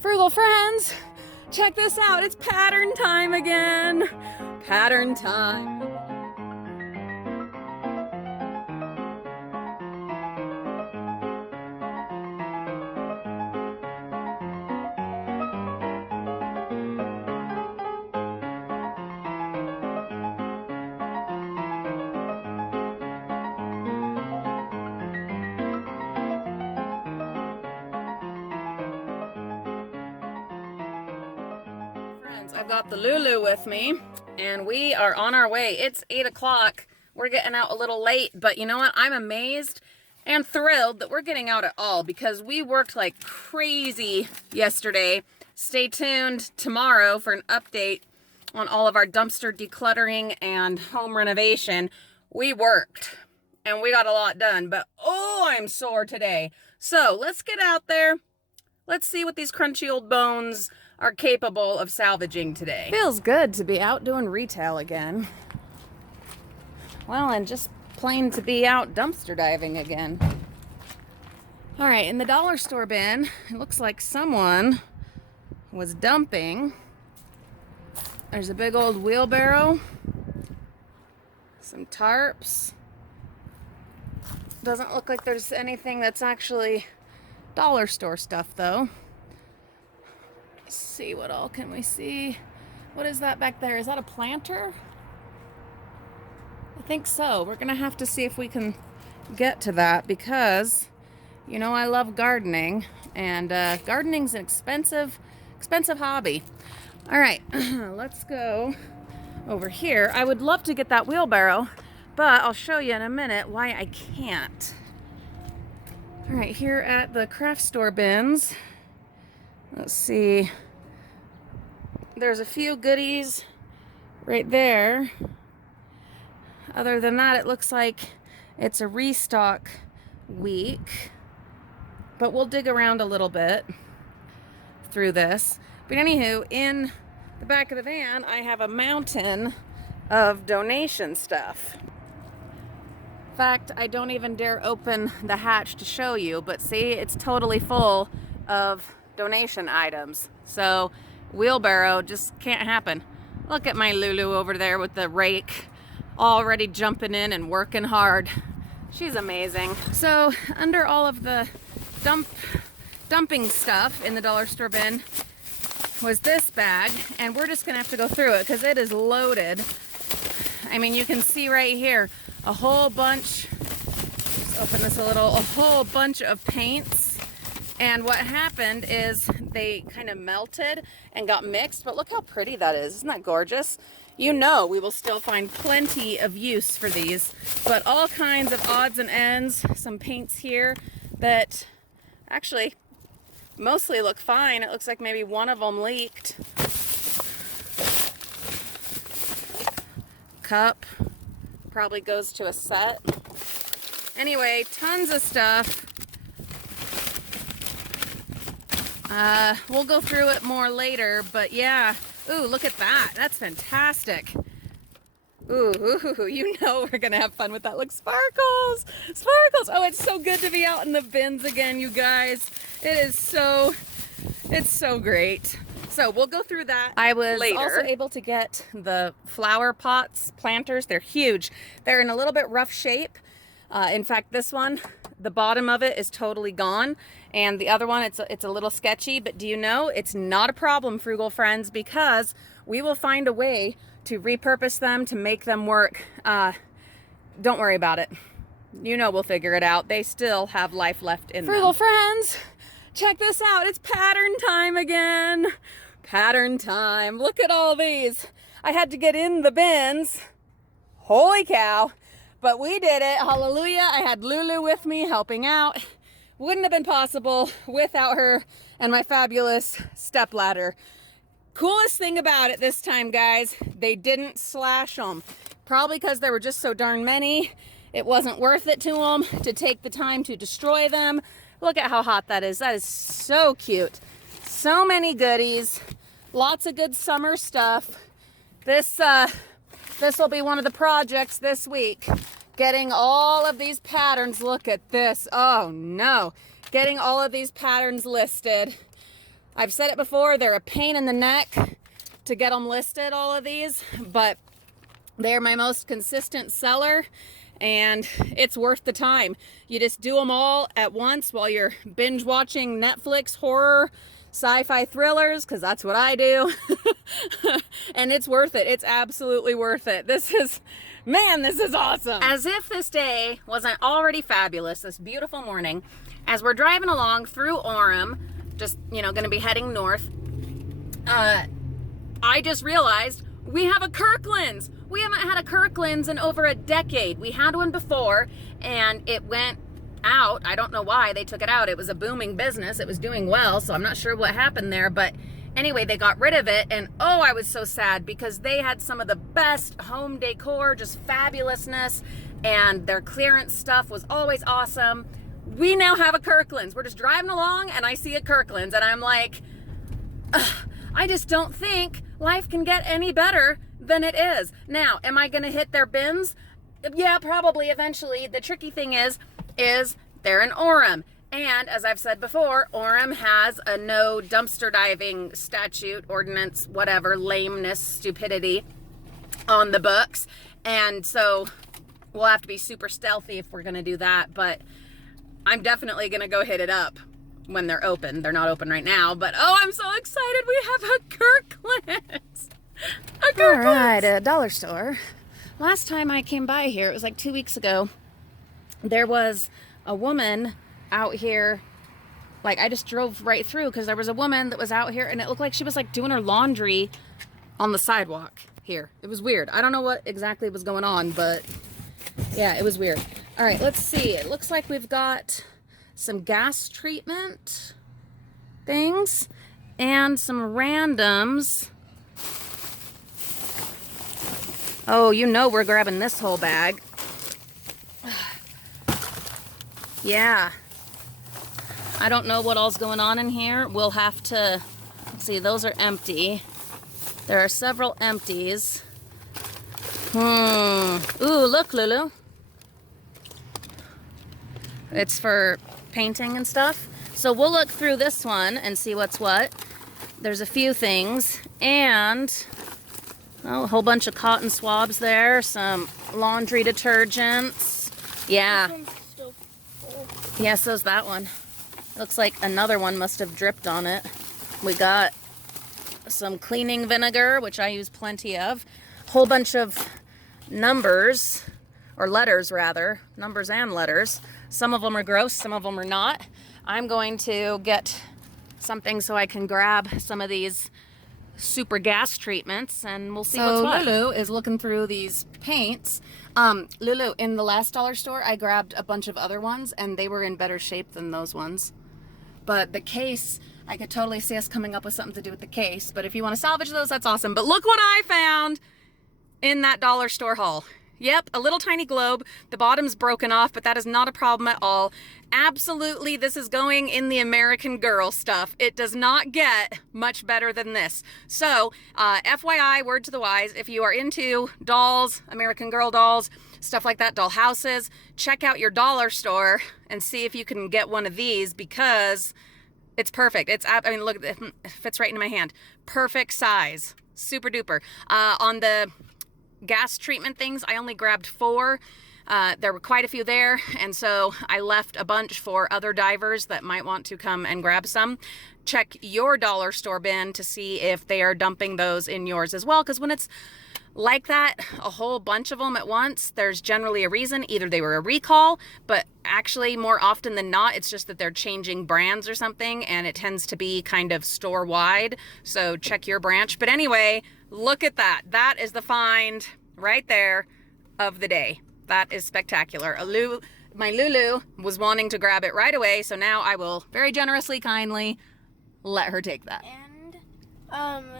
Frugal friends, check this out. It's pattern time again. Pattern time. I've got the Lulu with me and we are on our way. It's 8 o'clock. We're getting out a little late, but you know what? I'm amazed and thrilled that we're getting out at all because we worked like crazy yesterday. Stay tuned tomorrow for an update on all of our dumpster decluttering and home renovation. We worked and we got a lot done, but oh, I'm sore today. So let's get out there. Let's see what these crunchy old bones are capable of salvaging today. Feels good to be out doing retail again. Well, and just plain to be out dumpster diving again. All right, in the dollar store bin, it looks like someone was dumping. There's a big old wheelbarrow, some tarps. Doesn't look like there's anything that's actually dollar store stuff though. Let's see, what all can we see? What is that back there? Is that a planter? I think so. We're gonna have to see if we can get to that because, you know, I love gardening and gardening's an expensive hobby. All right, let's go over here. I would love to get that wheelbarrow, but I'll show you in a minute why I can't. All right, here at the craft store bins, let's see, there's a few goodies right there. Other than that, it looks like it's a restock week, but we'll dig around a little bit through this. But anywho, in the back of the van, I have a mountain of donation stuff. In fact, I don't even dare open the hatch to show you, but see, it's totally full of donation items. So wheelbarrow just can't happen. Look at my Lulu over there with the rake, already jumping in and working hard. She's amazing. So under all of the dumping stuff in the dollar store bin was this bag, and we're just gonna have to go through it because it is loaded. I mean, you can see right here a whole bunch, let's open this a little, a whole bunch of paints. And what happened is they kind of melted and got mixed, but look how pretty that is. Isn't that gorgeous? You know we will still find plenty of use for these, but all kinds of odds and ends, some paints here that actually mostly look fine. It looks like maybe one of them leaked. Cup probably goes to a set. Anyway, tons of stuff. We'll go through it more later, but yeah. Ooh, look at that. That's fantastic. Ooh, you know we're gonna have fun with that. Look, sparkles, sparkles. Oh, it's so good to be out in the bins again, you guys. It's so great. So we'll go through that. I was also able to get the flower pots, planters. They're huge. They're in a little bit rough shape. In fact, this one, the bottom of it is totally gone, and the other one, it's a little sketchy, but do you know, it's not a problem, frugal friends, because we will find a way to repurpose them, to make them work. Don't worry about it. You know we'll figure it out. They still have life left in them. Frugal friends, check this out. It's pattern time again. Pattern time. Look at all these. I had to get in the bins. Holy cow. But we did it. Hallelujah. I had Lulu with me helping out. Wouldn't have been possible without her and my fabulous stepladder. Coolest thing about it this time, guys, they didn't slash them. Probably because there were just so darn many. It wasn't worth it to them to take the time to destroy them. Look at how hot that is. That is so cute. So many goodies. Lots of good summer stuff. This will be one of the projects this week. Getting all of these patterns. Look at this. Oh no. Getting all of these patterns listed. I've said it before, they're a pain in the neck to get them listed, all of these, but they're my most consistent seller, and it's worth the time. You just do them all at once while you're binge watching Netflix horror, sci-fi thrillers, because that's what I do. And it's worth it. It's absolutely worth it. This is awesome. As if this day wasn't already fabulous, this beautiful morning, as we're driving along through Orem, just, you know, gonna be heading north, I just realized we have a Kirkland's. We haven't had a Kirkland's in over a decade. We had one before and it went out. I don't know why they took it out. It was a booming business. It was doing well, so I'm not sure what happened there, but anyway, they got rid of it, and oh, I was so sad because they had some of the best home decor, just fabulousness, and their clearance stuff was always awesome. We now have a Kirkland's. We're just driving along and I see a Kirkland's and I'm like, I just don't think life can get any better than it is. Now, am I gonna hit their bins? Yeah, probably eventually. The tricky thing is they're in Orem. And as I've said before, Orem has a no dumpster diving statute, ordinance, whatever, lameness, stupidity on the books. And so we'll have to be super stealthy if we're gonna do that, but I'm definitely gonna go hit it up when they're open. They're not open right now, but oh, I'm so excited. We have a Kirkland's. A Kirkland's. All right, a dollar store. Last time I came by here, it was like 2 weeks ago, there was a woman out here. Like, I just drove right through because there was a woman that was out here and it looked like she was like doing her laundry on the sidewalk here. It was weird. I don't know what exactly was going on, but yeah, it was weird. All right, let's see. It looks like we've got some gas treatment things and some randoms. Oh, you know we're grabbing this whole bag. Yeah. I don't know what all's going on in here. We'll have to see. Those are empty. There are several empties. Ooh, look, Lulu. It's for painting and stuff. So we'll look through this one and see what's what. There's a few things, and oh, a whole bunch of cotton swabs there, some laundry detergents. Yeah. This one's still full. Yeah, so's that one. Looks like another one must have dripped on it. We got some cleaning vinegar, which I use plenty of. Whole bunch of numbers, or letters rather, numbers and letters. Some of them are gross, some of them are not. I'm going to get something so I can grab some of these super gas treatments and we'll see what's what. Lulu is looking through these paints. Lulu, in the last dollar store, I grabbed a bunch of other ones and they were in better shape than those ones. But the case, I could totally see us coming up with something to do with the case. But if you want to salvage those, that's awesome. But look what I found in that dollar store haul. Yep, a little tiny globe. The bottom's broken off, but that is not a problem at all. Absolutely, this is going in the American Girl stuff. It does not get much better than this. So, FYI, word to the wise, if you are into dolls, American Girl dolls, stuff like that, doll houses, check out your dollar store and see if you can get one of these because it's perfect. I mean, look, it fits right into my hand. Perfect size. Super duper. On the gas treatment things, I only grabbed 4. There were quite a few there, and so I left a bunch for other divers that might want to come and grab some. Check your dollar store bin to see if they are dumping those in yours as well, because when it's like that, a whole bunch of them at once, there's generally a reason. Either they were a recall, but actually more often than not, it's just that they're changing brands or something, and it tends to be kind of store-wide, so check your branch. But anyway, look at that. That is the find right there of the day. That is spectacular. My Lulu was wanting to grab it right away, so now I will very generously, kindly let her take that. And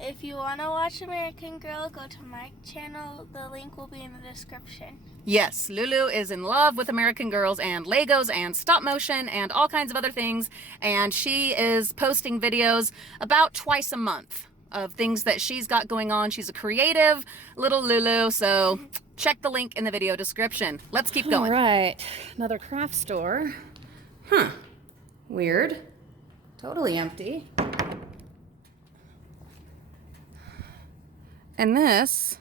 if you want to watch American Girl, go to my channel. The link will be in the description. Yes, Lulu is in love with American Girls and Legos and stop motion and all kinds of other things, and she is posting videos about twice a month of things that she's got going on. She's a creative little Lulu, so check the link in the video description. Let's keep going. All right, another craft store. Huh, weird. Totally empty. And this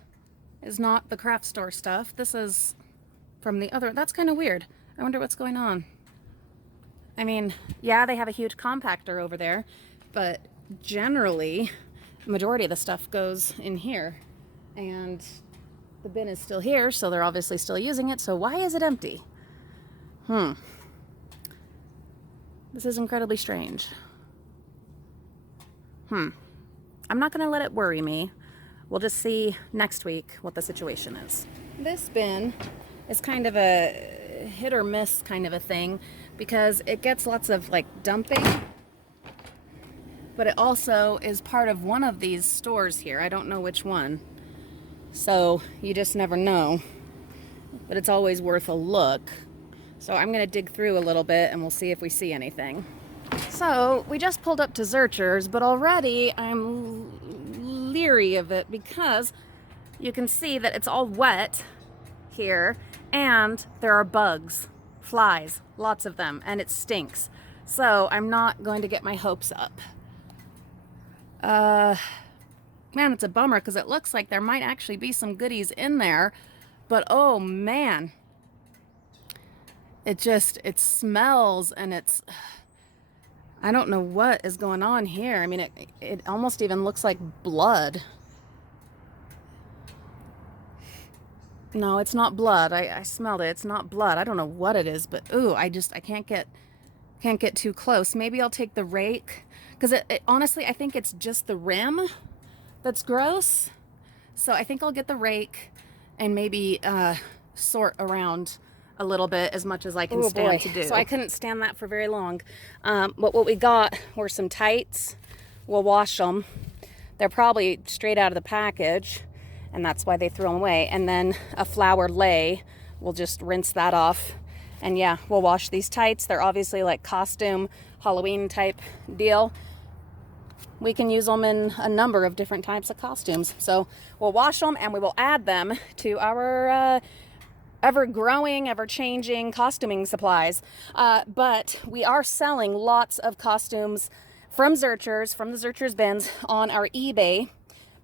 is not the craft store stuff. This is from the other. That's kind of weird. I wonder what's going on. I mean, yeah, they have a huge compactor over there, but generally, the majority of the stuff goes in here. And the bin is still here, so they're obviously still using it. So why is it empty? This is incredibly strange. I'm not gonna let it worry me. We'll just see next week what the situation is. This bin is kind of a hit or miss kind of a thing because it gets lots of like dumping, but it also is part of one of these stores here. I don't know which one. So you just never know, but it's always worth a look. So I'm gonna dig through a little bit and we'll see if we see anything. So we just pulled up to Zurcher's, but already I'm leery of it because you can see that it's all wet here and there are bugs, flies, lots of them, and it stinks. So I'm not going to get my hopes up. Man, it's a bummer because it looks like there might actually be some goodies in there, but oh man, it smells and I don't know what is going on here. I mean, it almost even looks like blood. No, it's not blood. I smelled it. It's not blood. I don't know what it is, but ooh, I can't get too close. Maybe I'll take the rake because it honestly, I think it's just the rim that's gross. So I think I'll get the rake and maybe sort around a little bit as much as I can stand to do. So I couldn't stand that for very long. But what we got were some tights. We'll wash them. They're probably straight out of the package, and that's why they threw them away. And then a flower lei. We'll just rinse that off. And yeah, we'll wash these tights. They're obviously like costume, Halloween type deal. We can use them in a number of different types of costumes. So we'll wash them and we will add them to our ever-growing, ever-changing costuming supplies. But we are selling lots of costumes from Zurcher's, from the Zurcher's bins on our eBay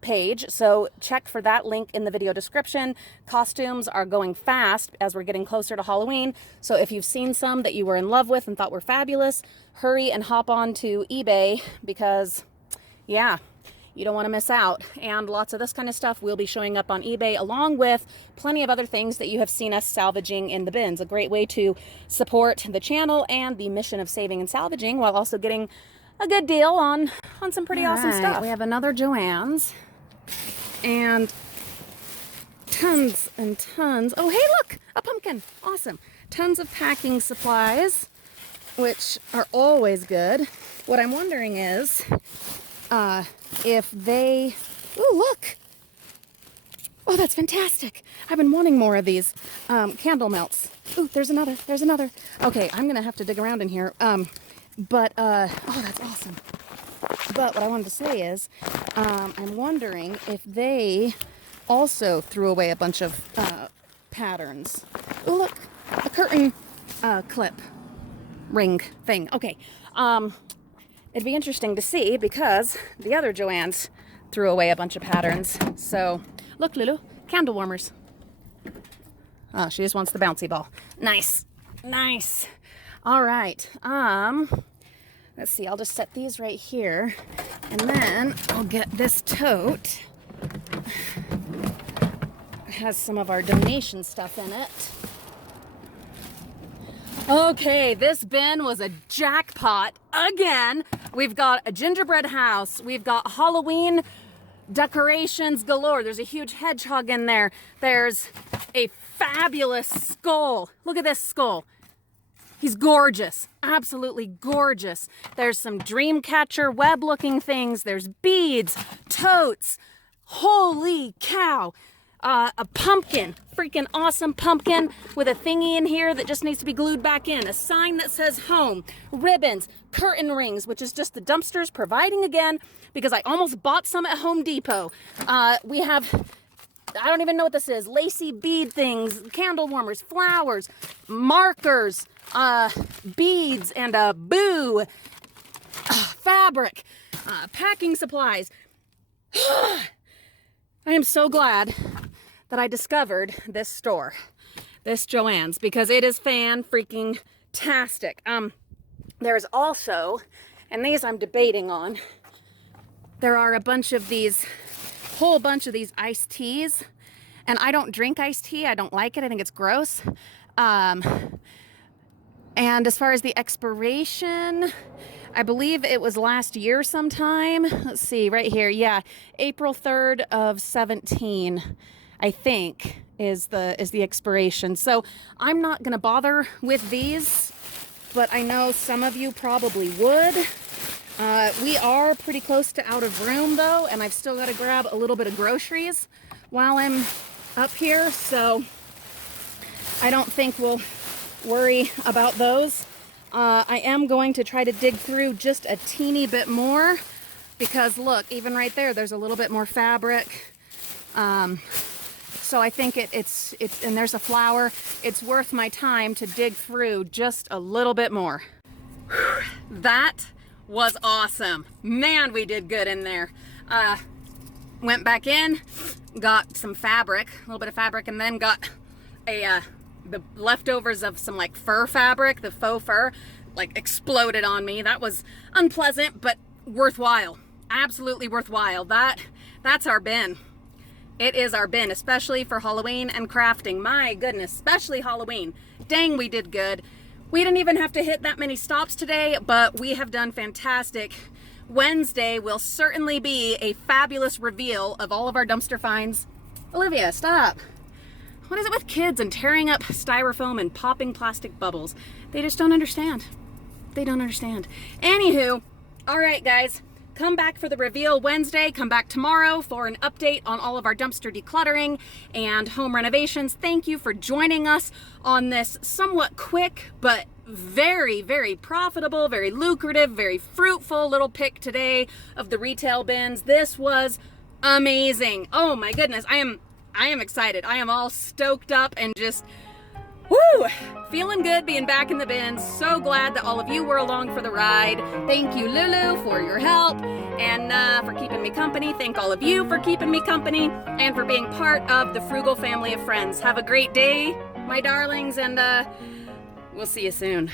page. So check for that link in the video description. Costumes are going fast as we're getting closer to Halloween. So if you've seen some that you were in love with and thought were fabulous, hurry and hop on to eBay because, yeah, you don't want to miss out. And lots of this kind of stuff will be showing up on eBay along with plenty of other things that you have seen us salvaging in the bins. A great way to support the channel and the mission of saving and salvaging while also getting a good deal on some pretty awesome stuff. We have another Joann's and tons and tons. Oh, hey, look, a pumpkin. Awesome. Tons of packing supplies, which are always good. What I'm wondering is, if they, oh look, oh that's fantastic. I've been wanting more of these candle melts. Ooh, there's another. Okay, I'm gonna have to dig around in here. Oh that's awesome. But what I wanted to say is, I'm wondering if they also threw away a bunch of patterns. Oh look, a curtain clip ring thing. Okay. It'd be interesting to see because the other Joann's threw away a bunch of patterns. So, look, Lulu, candle warmers. Oh, she just wants the bouncy ball. Nice. All right. Let's see. I'll just set these right here, and then I'll get this tote. It has some of our donation stuff in it. Okay, this bin was a jackpot again. We've got a gingerbread house. We've got Halloween decorations galore. There's a huge hedgehog in there. There's a fabulous skull. Look at this skull. He's gorgeous, absolutely gorgeous. There's some dream catcher web looking things. There's beads, totes. Holy cow. A pumpkin, freaking awesome pumpkin with a thingy in here that just needs to be glued back in. A sign that says home, ribbons, curtain rings, which is just the dumpsters providing again because I almost bought some at Home Depot. We have, I don't even know what this is, lacy bead things, candle warmers, flowers, markers, beads, and a boo, fabric, packing supplies. I am so glad that I discovered this store, this Joann's, because it is fan-freaking-tastic. There's also, and these I'm debating on, there are a bunch of these, whole bunch of these iced teas, and I don't drink iced tea. I don't like it. I think it's gross. And as far as the expiration, I believe it was last year sometime. Let's see, right here. Yeah, April 3rd of 17, I think, is the expiration. So I'm not gonna bother with these, but I know some of you probably would. We are pretty close to out of room though, and I've still got to grab a little bit of groceries while I'm up here, so I don't think we'll worry about those. I am going to try to dig through just a teeny bit more, because look, even right there, there's a little bit more fabric. So I think it's and there's a flower. It's worth my time to dig through just a little bit more. That was awesome. Man, we did good in there. Went back in, got some fabric, a little bit of fabric, and then got the leftovers of some like fur fabric, the faux fur, like exploded on me. That was unpleasant, but worthwhile. Absolutely worthwhile. That's our bin. It is our bin, especially for Halloween and crafting. My goodness, especially Halloween. Dang, we did good. We didn't even have to hit that many stops today, but we have done fantastic. Wednesday will certainly be a fabulous reveal of all of our dumpster finds. Olivia, stop. What is it with kids and tearing up styrofoam and popping plastic bubbles? They just don't understand. They don't understand. Anywho, all right, guys. Come back for the reveal Wednesday. Come back tomorrow for an update on all of our dumpster decluttering and home renovations. Thank you for joining us on this somewhat quick but very, very profitable, very lucrative, very fruitful little pick today of the retail bins. This was amazing. Oh my goodness. I am excited. I am all stoked up and just woo! Feeling good being back in the bins. So glad that all of you were along for the ride. Thank you, Lulu, for your help and for keeping me company. Thank all of you for keeping me company and for being part of the Frugal Family of Friends. Have a great day, my darlings, and we'll see you soon.